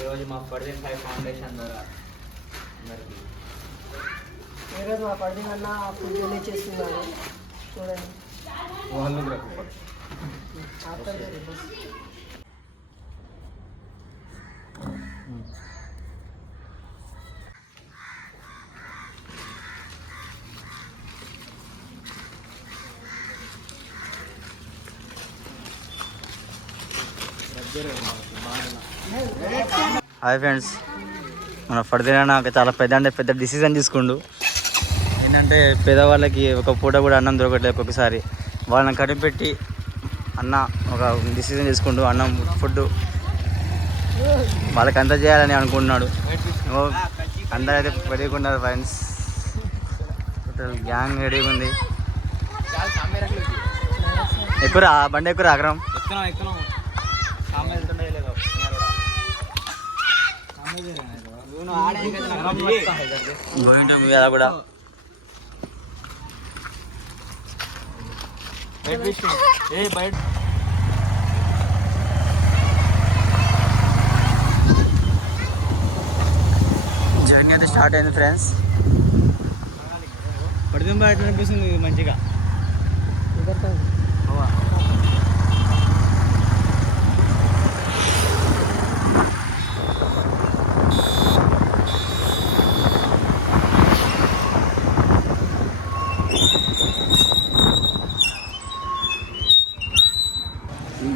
ఈరోజు మా పర్దీన్ five foundation ద్వారా అందరికీ ఈరోజు మా పర్దీన్ అన్న ఫుడ్ డొనేట్ చేస్తున్నారు. చూడండి హాయ్ ఫ్రెండ్స్, మన ఫర్దీన్ చాలా పెద్ద డిసిజన్ తీసుకుండు. ఏంటంటే పేదవాళ్ళకి ఒక పూట కూడా అన్నం దొరకట్లేదు. ఒక్కొక్కసారి వాళ్ళని కనిపెట్టి అన్న ఒక డిసిజన్ తీసుకుంటూ అన్నం ఫుడ్ వాళ్ళకి అంతా చేయాలని అనుకుంటున్నాడు. అందరూ అయితే రెడీగా ఉన్నారు ఫ్రెండ్స్. టోటల్ గ్యాంగ్ రెడీగా ఉంది. ఎక్కురా బండి ఎక్కురా అగ్రం అలా కూడా జర్నీ అయితే స్టార్ట్ అయింది ఫ్రెండ్స్. పడితే బయట అనిపిస్తుంది మంచిగా.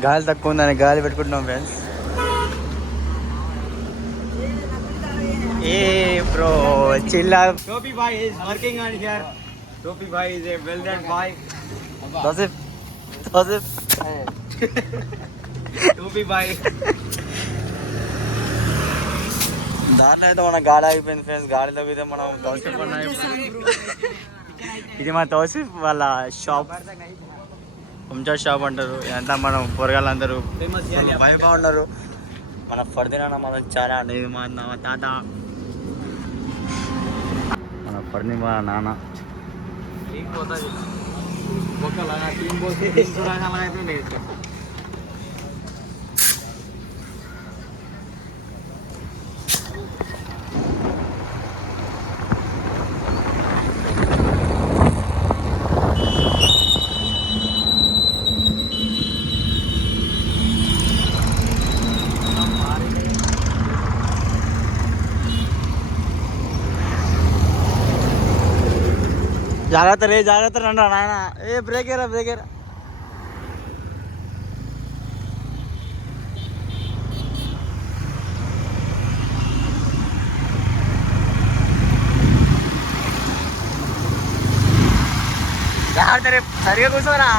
గాలి తక్కువ ఉందని గాలి పెట్టుకుంటున్నాం ఫ్రెండ్స్. ఏ బ్రో చిల్లా టోపీ boy is working on here. టోపీ boy is a well done boy. Tosif టోపీ బాయ్. దాంట్లో అయితే మన గాలి అయిపోయింది ఫ్రెండ్స్. గాలితో అయితే మనం తోసిఫ్ అన్న. ఇది మా తోసిఫ్ వాళ్ళ షాప్, హంజాద్ షాప్ అంటారు. ఇదంతా మనం కూరగాయలు వైభవ ఉన్నారు. మన ఫర్దీన్ అన్న మనం చాలా అనేది మా తాత, మన ఫర్దీన్ వాళ్ళ నాన్న. జాగ్రత్త రే, జాగ్రత్త రండి నాయన. ఏ బ్రేకేరా బ్రేకేరా. జాగ్రత్త రే, సరిగా కూర్చోరా.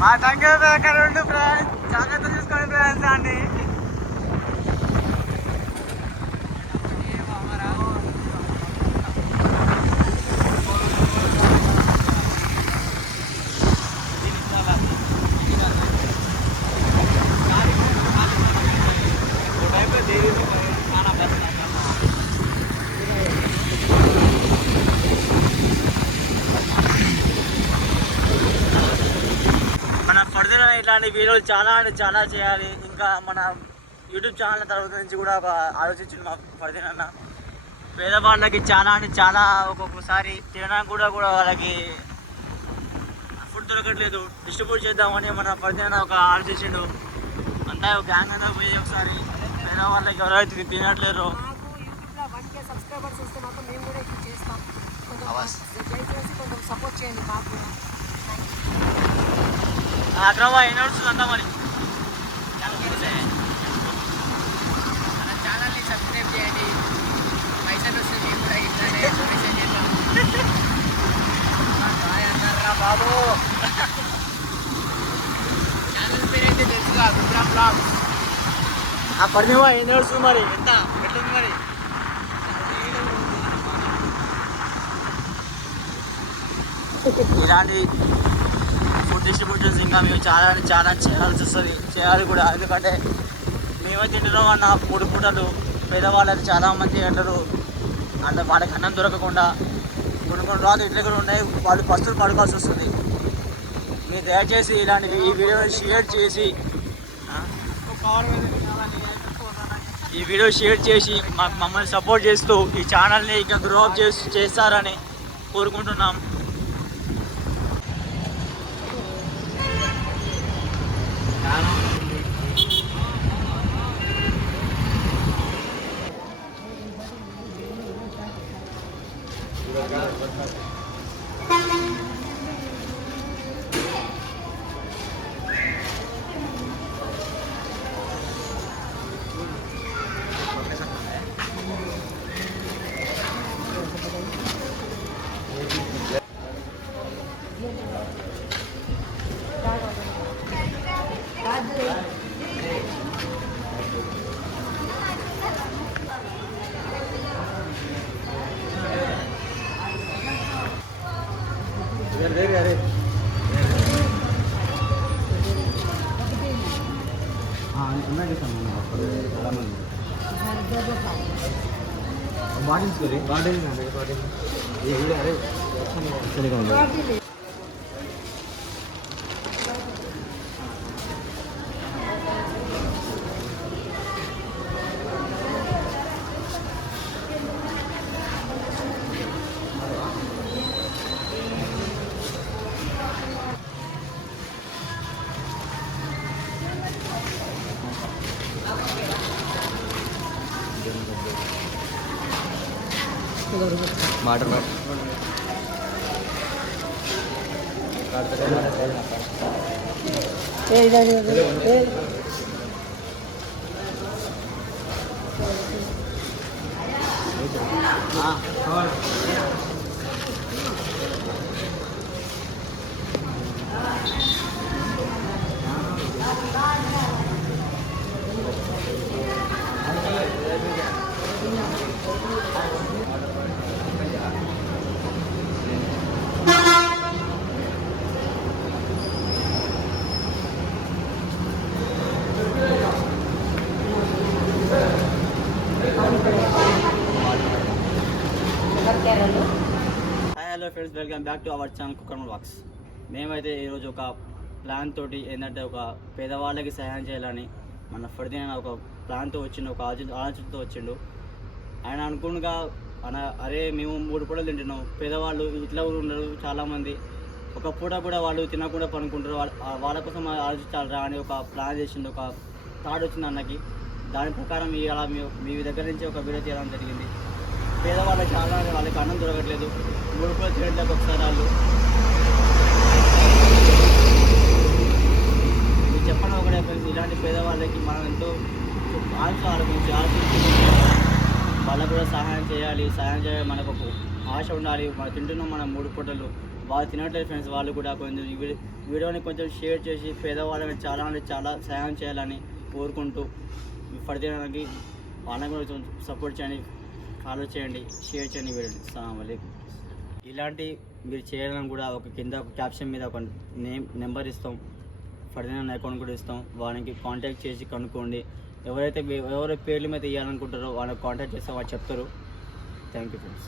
మా టంకే అక్కడ ఉండు ఫ్రెండ్స్, జాగ్రత్త చూసుకోండి ఫ్రెండ్స్. అండి ఇట్లాంటి వీడియోలు చాలా అంటే చాలా చేయాలి. ఇంకా మన యూట్యూబ్ ఛానల్ తరగతి నుంచి కూడా ఒక ఆలోచించింది మా ఫర్దీన్ అన్న. పేదవాళ్ళకి చాలా అంటే చాలా ఒక్కొక్కసారి తినడానికి కూడా వాళ్ళకి ఫుడ్ దొరకట్లేదు. డిస్ట్రిబ్యూట్ చేద్దామని మన ఫర్దీన్ అన్న ఒక ఆలోచించిండు. అంతా ఒక గ్యాంగ్ అంతా పోయి ఒకసారి పేదవాళ్ళకి ఎవరైతే తినట్లేరు అక్రమ ఏం నడుస్తుంది అంతా మరి. మన ఛానల్ని సబ్స్క్రైబ్ చేయండి. పైసలు వస్తే మేము కూడా ఇట్లానే డొనేషన్ చేద్దాం. అన్నారా బాబు. ఛానల్ పేరు అయితే తెలుసుగా, గుజరాత్ బ్లాగ్. ఆ పరిణివా ఏం నడుస్తుంది మరి, ఎంత ఎట్లుంది మరి. ఇలాంటి ఫుడ్ డిస్ట్రిబ్యూషన్స్ ఇంకా మేము చాలా చాలా చేయాల్సి వస్తుంది, చేయాలి కూడా. ఎందుకంటే మేమే తింటున్నాం అన్న 3 పూటలు. పేదవాళ్ళకి చాలామంది అంటారు అంటే వాళ్ళకి అన్నం దొరకకుండా కొన్ని రోజులు ఇట్లా కూడా ఉన్నాయి. వాళ్ళు పస్తులు పడుకోవాల్సి వస్తుంది. మీరు దయచేసి ఇలాంటి ఈ వీడియోని షేర్ చేసి ఈ వీడియో షేర్ చేసి మమ్మల్ని సపోర్ట్ చేస్తూ ఈ ఛానల్ని ఇంకా గ్రో అప్ చేస్తారని కోరుకుంటున్నాం. Water hi hello friends, welcome back to our channel cooker works. మేమైతే ఈరోజు ఒక ప్లాన్ తోటి ఏంటంటే ఒక పేదవాళ్ళకి సహాయం చేయాలని మన ఫర్దీన్ ఒక ప్లాన్తో వచ్చిండు, ఒక ఆలోచనతో వచ్చిండు. ఆయన అనుకున్నగా అరే మేము 3 పూటలు తింటున్నాం, పేదవాళ్ళు ఇట్లా కూడా ఉన్నారు చాలామంది, ఒక పూట కూడా వాళ్ళు తినకుండా పనుకుంటారు, వాళ్ళ కోసం ఆలోచించాలరా అని ఒక ప్లాన్ చేసిండు, ఒక థాట్ వచ్చింది అన్నకి. దాని ప్రకారం అలా మీ దగ్గర నుంచి ఒక వీడియో తీయడం జరిగింది. పేదవాళ్ళకి చాలా వాళ్ళకి అన్నం దొరకట్లేదు, 3 పూటలు తినట్లేదు ఒకసారి వాళ్ళు. మీరు చెప్పండి ఒకటే ఫ్రెండ్స్, ఇలాంటి పేదవాళ్ళకి మనం ఎంతో ఆలోచించి వాళ్ళకు కూడా సహాయం చేయాలి మనకు ఒక ఆశ ఉండాలి. మనం తింటున్నాం మనం 3 పూటలు, వాళ్ళు తినట్లేదు ఫ్రెండ్స్. వాళ్ళు కూడా కొంచెం వీడియోని కొంచెం షేర్ చేసి పేదవాళ్ళకి చాలా అంటే చాలా సహాయం చేయాలని కోరుకుంటూ ఫర్దీనాకి వాళ్ళని కూడా కొంచెం సపోర్ట్ చేయండి, ఫాలో చేయండి, షేర్ చేయండి వీడియోని. అస్సలాము అలైకుం. ఇలాంటి మీరు చేయాలని కూడా ఒక కింద ఒక క్యాప్షన్ మీద ఒక నెంబర్ ఇస్తాం, ఫర్దీనా అకౌంట్ కూడా ఇస్తాం. వాళ్ళకి కాంటాక్ట్ చేసి కనుక్కోండి. ఎవరి పేర్ల మీద ఇవ్వాలనుకుంటారో వాళ్ళకి కాంటాక్ట్ చేస్తే వాళ్ళు చెప్తారు. Thank you friends.